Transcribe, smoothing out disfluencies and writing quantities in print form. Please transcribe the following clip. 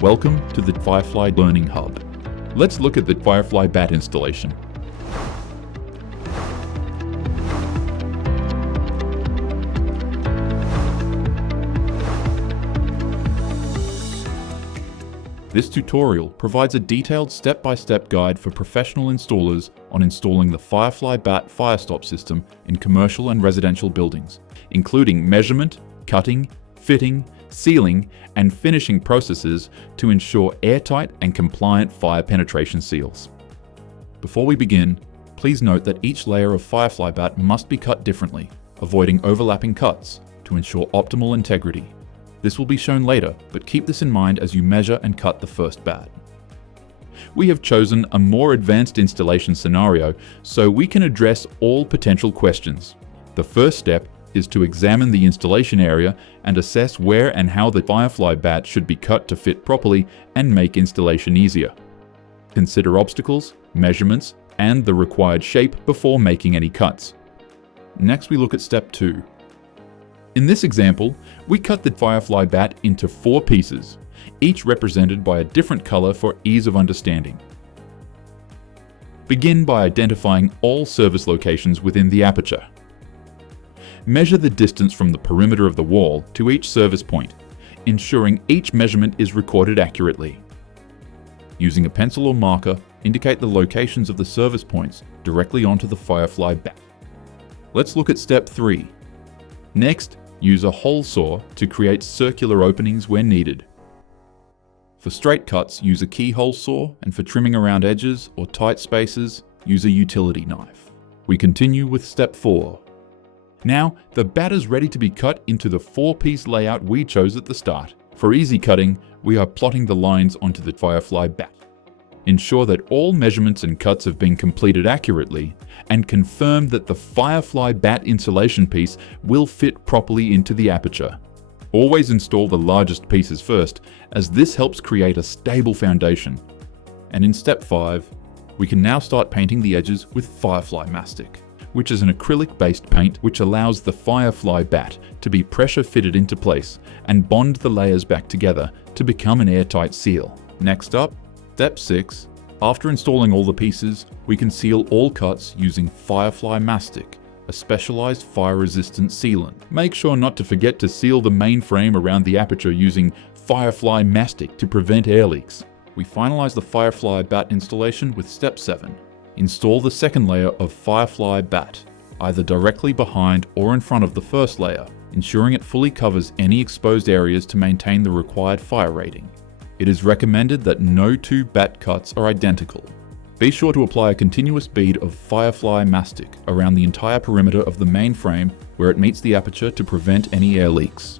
Welcome to the Firefly Learning Hub. Let's look at the FIREFLYBatt installation. This tutorial provides a detailed step-by-step guide for professional installers on installing the FIREFLYBatt firestop system in commercial and residential buildings, including measurement, cutting, fitting, sealing, and finishing processes to ensure airtight and compliant fire penetration seals. Before we begin, please note that each layer of FIREFLYBatt must be cut differently, avoiding overlapping cuts to ensure optimal integrity. This will be shown later, but keep this in mind as you measure and cut the first bat. We have chosen a more advanced installation scenario so we can address all potential questions. The first step is to examine the installation area and assess where and how the FIREFLYBatt should be cut to fit properly and make installation easier. Consider obstacles, measurements, and the required shape before making any cuts. Next, we look at step 2. In this example, we cut the FIREFLYBatt into 4 pieces, each represented by a different color for ease of understanding. Begin by identifying all service locations within the aperture. Measure the distance from the perimeter of the wall to each service point, ensuring each measurement is recorded accurately. Using a pencil or marker, indicate the locations of the service points directly onto the FIREFLYBatt. Let's look at step 3. Next, use a hole saw to create circular openings where needed. For straight cuts, use a keyhole saw, and for trimming around edges or tight spaces, use a utility knife. We continue with step 4. Now, the bat is ready to be cut into the 4-piece layout we chose at the start. For easy cutting, we are plotting the lines onto the FIREFLYBatt. Ensure that all measurements and cuts have been completed accurately, and confirm that the FIREFLYBatt insulation piece will fit properly into the aperture. Always install the largest pieces first, as this helps create a stable foundation. And in step 5, we can now start painting the edges with Firefly Mastic, which is an acrylic-based paint which allows the FIREFLYBatt to be pressure fitted into place and bond the layers back together to become an airtight seal. Next up, step 6. After installing all the pieces, we can seal all cuts using Firefly Mastic, a specialized fire-resistant sealant. Make sure not to forget to seal the main frame around the aperture using Firefly Mastic to prevent air leaks. We finalize the FIREFLYBatt installation with step 7. Install the second layer of FIREFLYBatt, either directly behind or in front of the first layer, ensuring it fully covers any exposed areas to maintain the required fire rating. It is recommended that no 2 bat cuts are identical. Be sure to apply a continuous bead of Firefly Mastic around the entire perimeter of the main frame where it meets the aperture to prevent any air leaks.